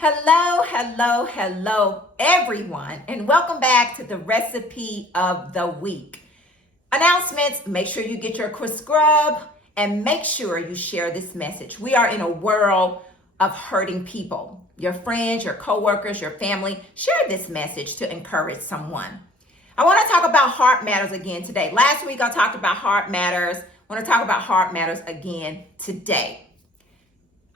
Hello, hello, hello, everyone, and welcome back to the recipe of the week. Announcements: make sure you get your quick scrub and make sure you share this message. We are in a world of hurting people. Your friends, your coworkers, your family, share this message to encourage someone. I want to talk about heart matters again today. Last week I talked about heart matters. I want to talk about heart matters again today.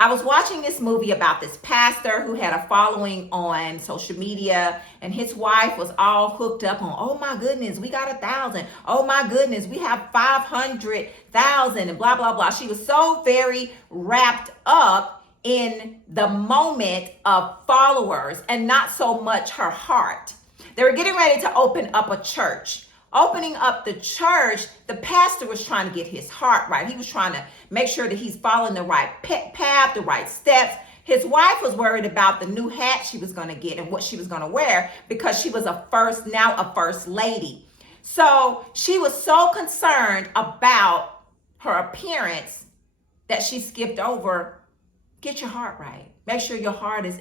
I was watching this movie about this pastor who had a following on social media, and his wife was all hooked up on, oh my goodness, we got 1,000. Oh my goodness, we have 500,000 and blah, blah, blah. She was so very wrapped up in the moment of followers and not so much her heart. They were getting ready to open up a church. Opening up the church, the pastor was trying to get his heart right. He was trying to make sure that he's following the right path, the right steps. His wife was worried about the new hat she was going to get and what she was going to wear because she was a first lady. So she was so concerned about her appearance that she skipped over, get your heart right. Make sure your heart is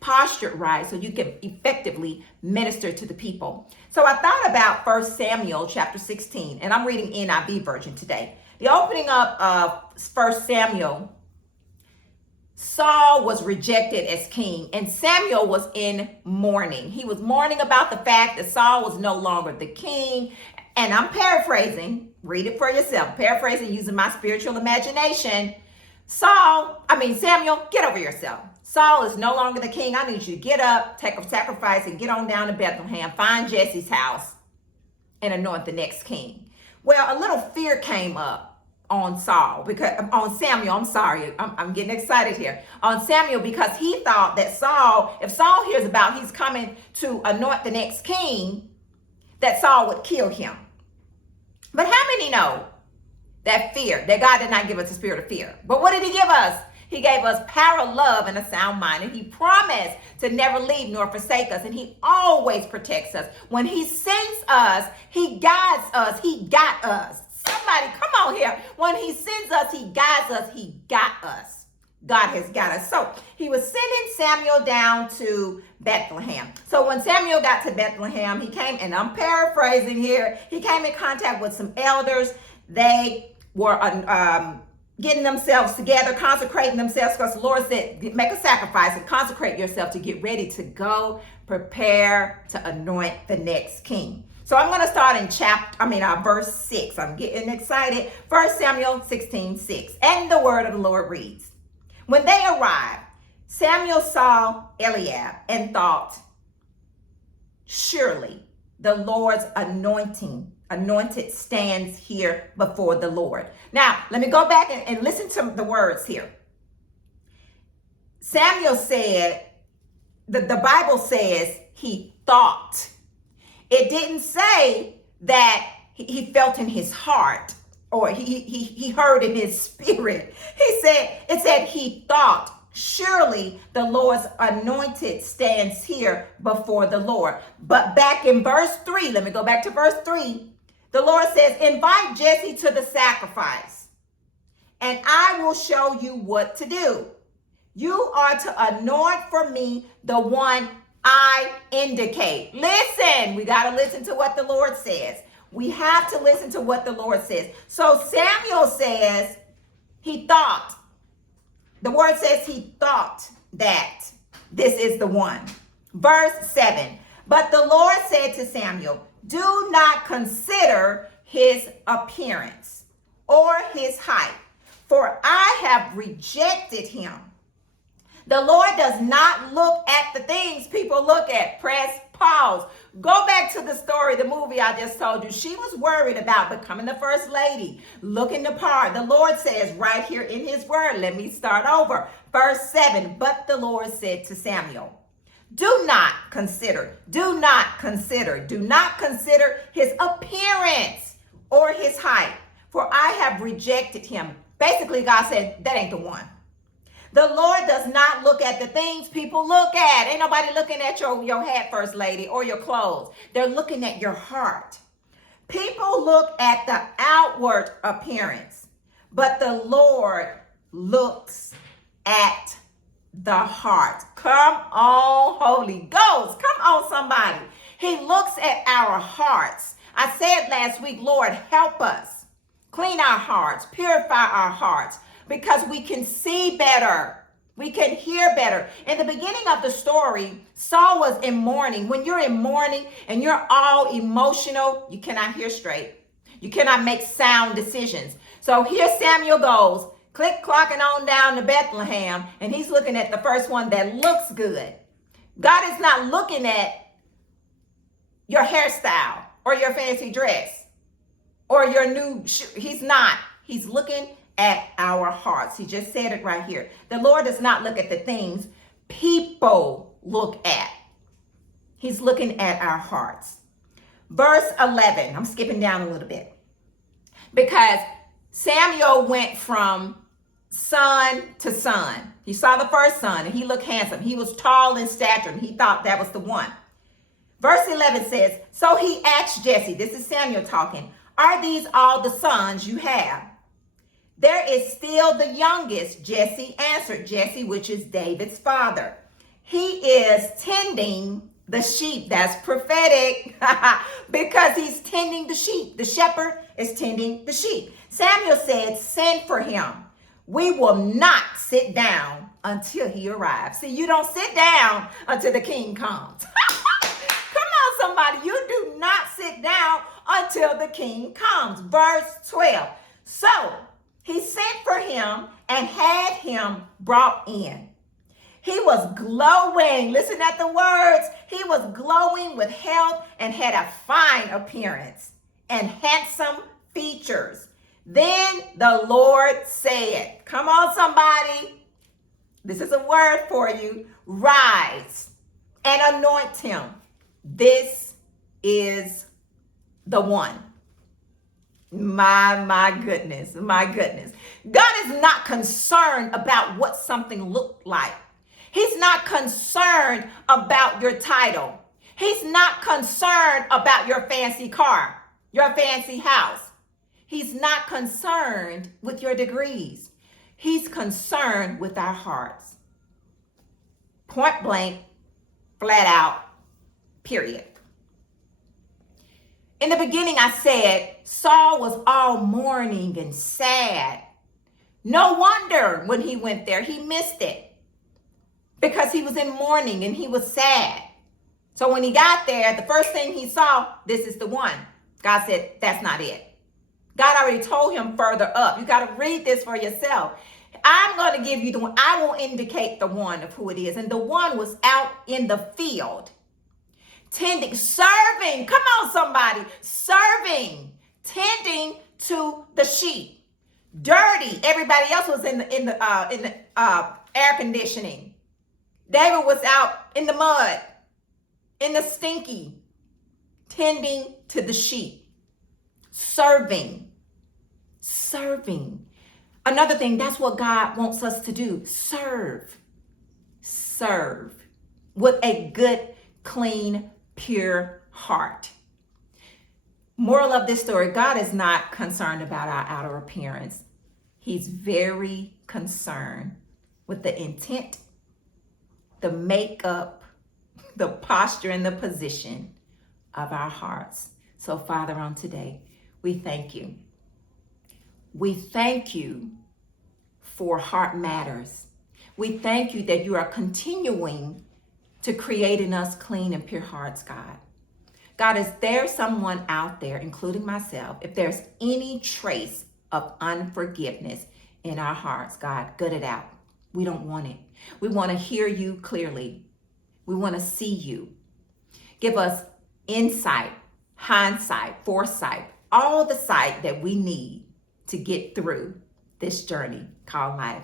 postured right so you can effectively minister to the people. So I thought about 1 Samuel chapter 16, and I'm reading NIV version today. The opening up of 1 Samuel, Saul was rejected as king, and Samuel was in mourning. He was mourning about the fact that Saul was no longer the king. And I'm paraphrasing, read it for yourself, paraphrasing using my spiritual imagination. Samuel, get over yourself. Saul is no longer the king. I need you to get up, take a sacrifice, and get on down to Bethlehem, find Jesse's house, and anoint the next king. Well, a little fear came up on Samuel. I'm getting excited here. On Samuel, because he thought that if Saul hears about he's coming to anoint the next king, that Saul would kill him. But how many know that God did not give us a spirit of fear? But what did he give us? He gave us power, love, and a sound mind. And he promised to never leave nor forsake us. And he always protects us. When he sends us, he guides us. He got us. Somebody, come on here. When he sends us, he guides us. He got us. God has got us. So he was sending Samuel down to Bethlehem. So when Samuel got to Bethlehem, he came, and I'm paraphrasing here, he came in contact with some elders. They were getting themselves together, consecrating themselves, because the Lord said, make a sacrifice and consecrate yourself to get ready to go prepare to anoint the next king. So I'm going to start in verse 6. I'm getting excited. 1 Samuel 16:6. And the word of the Lord reads, when they arrived, Samuel saw Eliab and thought, surely the Lord's anointed stands here before the Lord. Now, let me go back and listen to the words here. Samuel said, the Bible says he thought. It didn't say that he felt in his heart or he heard in his spirit. It said he thought, surely the Lord's anointed stands here before the Lord. But back in verse 3, let me go back to verse 3. The Lord says, invite Jesse to the sacrifice, and I will show you what to do. You are to anoint for me the one I indicate. Listen, we got to listen to what the Lord says. We have to listen to what the Lord says. So Samuel says he thought. The word says he thought that this is the one. Verse 7. But the Lord said to Samuel, do not consider his appearance or his height, for I have rejected him. The Lord does not look at the things people look at. Press pause. Go back to the story, the movie I just told you. She was worried about becoming the first lady, looking the part. The Lord says right here in his word, let me start over. Verse 7, but the Lord said to Samuel, do not consider his appearance or his height, for I have rejected him. Basically, God said, that ain't the one. The Lord does not look at the things people look at. Ain't nobody looking at your hat, first lady, or your clothes. They're looking at your heart. People look at the outward appearance, but the Lord looks at the heart. Come on, Holy Ghost. Come on, somebody. He looks at our hearts. I said last week, Lord, help us. Clean our hearts, purify our hearts, because we can see better. We can hear better. In the beginning of the story, Saul was in mourning. When you're in mourning and you're all emotional, you cannot hear straight. You cannot make sound decisions. So here Samuel goes, clocking on down to Bethlehem, and he's looking at the first one that looks good. God is not looking at your hairstyle or your fancy dress or your new shoe. He's not. He's looking at our hearts. He just said it right here. The Lord does not look at the things people look at. He's looking at our hearts. Verse 11, I'm skipping down a little bit, because Samuel went from son to son. He saw the first son and he looked handsome. He was tall in stature and he thought that was the one. Verse 11 says, so he asked Jesse, this is Samuel talking, are these all the sons you have? There is still the youngest, Jesse answered. Jesse, which is David's father. He is tending the sheep. That's prophetic because he's tending the sheep. The shepherd is tending the sheep. Samuel said, send for him. We will not sit down until he arrives. See, you don't sit down until the king comes. Come on, somebody. You do not sit down until the king comes. Verse 12. So he sent for him and had him brought in. He was glowing. Listen at the words. He was glowing with health and had a fine appearance and handsome features. Then the Lord said, come on, somebody. This is a word for you. Rise and anoint him. This is the one. My goodness, my goodness. God is not concerned about what something looked like. He's not concerned about your title. He's not concerned about your fancy car, your fancy house. He's not concerned with your degrees. He's concerned with our hearts. Point blank, flat out, period. In the beginning, I said Saul was all mourning and sad. No wonder when he went there, he missed it, because he was in mourning and he was sad. So when he got there, the first thing he saw, this is the one. God said, that's not it. God already told him further up. You got to read this for yourself. I'm going to give you the one. I will indicate the one of who it is. And the one was out in the field, tending, serving. Come on, somebody. Serving, tending to the sheep. Dirty. Everybody else was in the air conditioning. David was out in the mud, in the stinky, tending to the sheep. Serving. Another thing, that's what God wants us to do. Serve with a good, clean, pure heart. Moral of this story, God is not concerned about our outer appearance. He's very concerned with the intent, the makeup, the posture, and the position of our hearts. So, Father, on today, we thank you. We thank you for Heart Matters. We thank you that you are continuing to create in us clean and pure hearts, God. God, is there someone out there, including myself, if there's any trace of unforgiveness in our hearts, God, gut it out. We don't want it. We want to hear you clearly. We want to see you. Give us insight, hindsight, foresight, all the sight that we need to get through this journey called life.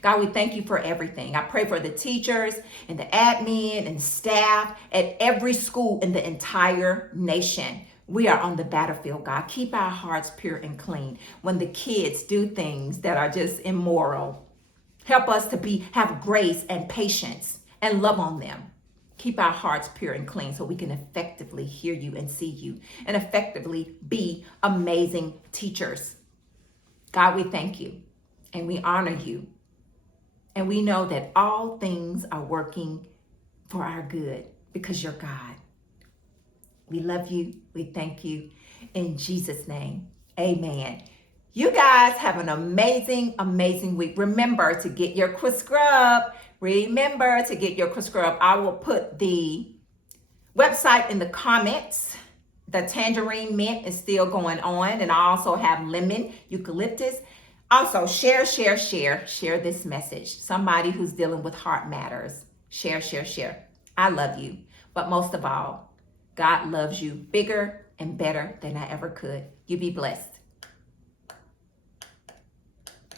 God, we thank you for everything. I pray for the teachers and the admin and staff at every school in the entire nation. We are on the battlefield, God. Keep our hearts pure and clean when the kids do things that are just immoral. Help us to have grace and patience and love on them. Keep our hearts pure and clean so we can effectively hear you and see you and effectively be amazing teachers. God, we thank you and we honor you And we know that all things are working for our good because you're God. We love you. We thank you. In Jesus' name, amen. You guys have an amazing, amazing week. Remember to get your quick scrub. Remember to get your quick scrub. I will put the website in the comments. The tangerine mint is still going on. And I also have lemon eucalyptus. Also, share this message. Somebody who's dealing with heart matters. Share. I love you. But most of all, God loves you bigger and better than I ever could. You be blessed.